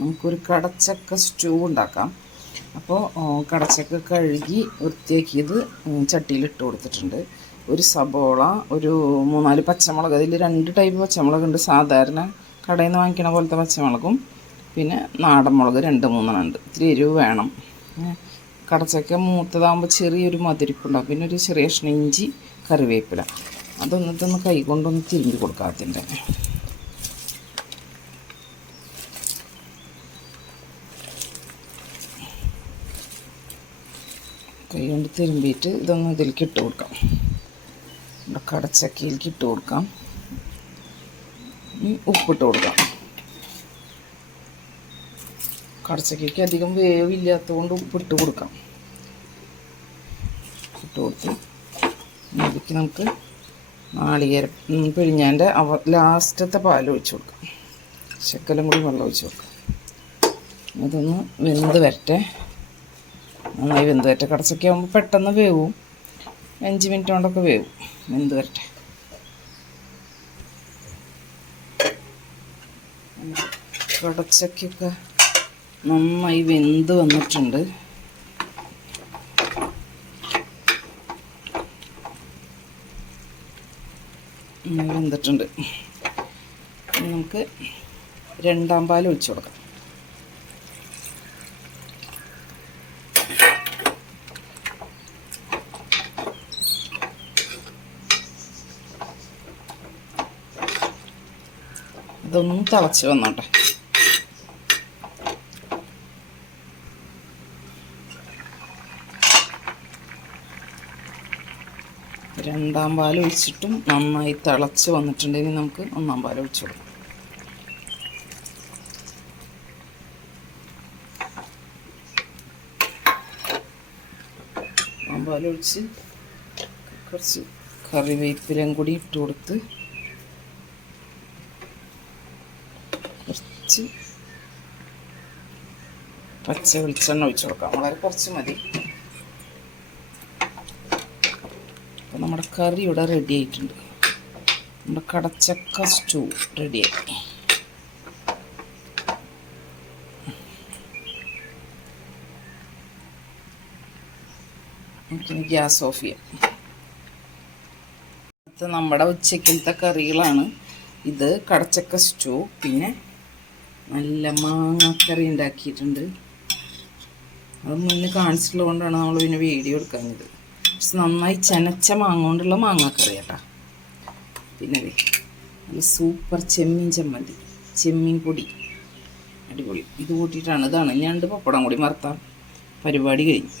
നമുക്കൊരു കടച്ചക്ക സ്റ്റൂ ഉണ്ടാക്കാം. അപ്പോൾ കടച്ചക്ക കഴുകി വൃത്തിയാക്കിയത് ചട്ടിയിൽ ഇട്ട് കൊടുത്തിട്ടുണ്ട്. ഒരു സബോള ഒരു മൂന്നാൽ പച്ചമുളക് അതിൽ രണ്ട് ടൈപ്പ് പച്ചമുളക് ഉണ്ട്. സാധാരണ കടയിൽ നിന്ന് വാങ്ങിക്കണ പോലത്തെ പച്ചമുളകും പിന്നെ നാടൻ മുളക് രണ്ട് മൂന്നെണ്ണം ഉണ്ട്. ഇത്തിരി എരിവ് വേണം. കടച്ചക്ക മൂത്തതാകുമ്പോൾ ചെറിയൊരു മധുരിപ്പുണ്ടാവും പിന്നെ ഒരു ചെറിയ കഷ്ണം ഇഞ്ചി കറിവേപ്പില. അതൊന്നിട്ടൊന്ന് കൈ കൊണ്ടൊന്ന് തിരുമ്പി കൊടുക്കാത്തിന്റെ കൈ കൊണ്ട് തിരുമ്പിയിട്ട് ഇതൊന്ന് ഇതിലേക്ക് ഇട്ട് കൊടുക്കാം. നമ്മുടെ കടച്ചക്കയിലേക്ക് ഇട്ട് കൊടുക്കാം. ഇനി ഉപ്പിട്ട് കൊടുക്കാം. കടച്ചക്കിക്ക് അധികം വേവില്ലാത്തതുകൊണ്ട് ഉപ്പിട്ട് കൊടുക്കാം. ഇട്ട് കൊടുത്ത് ഇതിലേക്ക് നമുക്ക് നാളികേര പിഴിഞ്ഞാന്റെ അവ ലാസ്റ്റത്തെ പാൽ ഒഴിച്ച് കൊടുക്കാം. ശക്കലം കൂടി വെള്ളം ഒഴിച്ച് കൊടുക്കാം. ഇതൊന്ന് വെന്ത് വരട്ടെ. നന്നായി വെന്ത് വരട്ടെ. കടച്ചൊക്കെ ആകുമ്പോൾ പെട്ടെന്ന് വേവും. അഞ്ച് മിനിറ്റ് കൊണ്ടൊക്കെ വേവും. വെന്ത് വരട്ടെ. കടച്ചക്കൊക്കെ നന്നായി വെന്ത് വന്നിട്ടുണ്ട്. വെന്തിട്ടുണ്ട്. നമുക്ക് രണ്ടാം പാൽ ഒഴിച്ചു കൊടുക്കാം. ഇതൊന്നും തിളച്ച് വന്നോട്ടെ. രണ്ടാം പാൽ ഒഴിച്ചിട്ടും നന്നായി തിളച്ച് വന്നിട്ടുണ്ടെങ്കിൽ നമുക്ക് ഒന്നാം പാൽ ഒഴിച്ചു കൊടുക്കാം. ഒഴിച്ച് കുറച്ച് കറിവേപ്പിലയും കൂടി ഇട്ട് കൊടുത്ത് കുറച്ച്. പച്ച വെളിച്ചെണ്ണ ഒഴിച്ചു കൊടുക്കാം. വളരെ കുറച്ച് മതി. അപ്പോൾ നമ്മുടെ കറി ഇവിടെ റെഡി ആയിട്ടുണ്ട്. നമ്മുടെ കടച്ചക്ക സ്റ്റൂ റെഡിയായി നമുക്കിനി ഗ്യാസ് ഓഫ് ചെയ്യാം. നമ്മുടെ ഉച്ചക്കലത്തെ കറികളാണ്. ഇത് കടച്ചക്ക സ്റ്റൂ പിന്നെ നല്ല മാങ്ങക്കറി ഉണ്ടാക്കിയിട്ടുണ്ട്. അത് മുന്നേ കാണിച്ചിട്ടുള്ളത് കൊണ്ടാണ് നമ്മൾ പിന്നെ വീഡിയോ എടുക്കാഞ്ഞത്. പക്ഷെ നന്നായി ചനച്ച മാങ്ങ കൊണ്ടുള്ള മാങ്ങാക്കറി കേട്ടോ. പിന്നെ നല്ല സൂപ്പർ ചെമ്മീൻ ചമ്മന്തി ചെമ്മീൻ പൊടി. അടിപൊളി. ഇത് കൂട്ടിയിട്ടാണ്. ഇതാണ്. ഞണ്ട് പപ്പടം കൂടി മറത്താം പരിപാടി കഴിഞ്ഞു.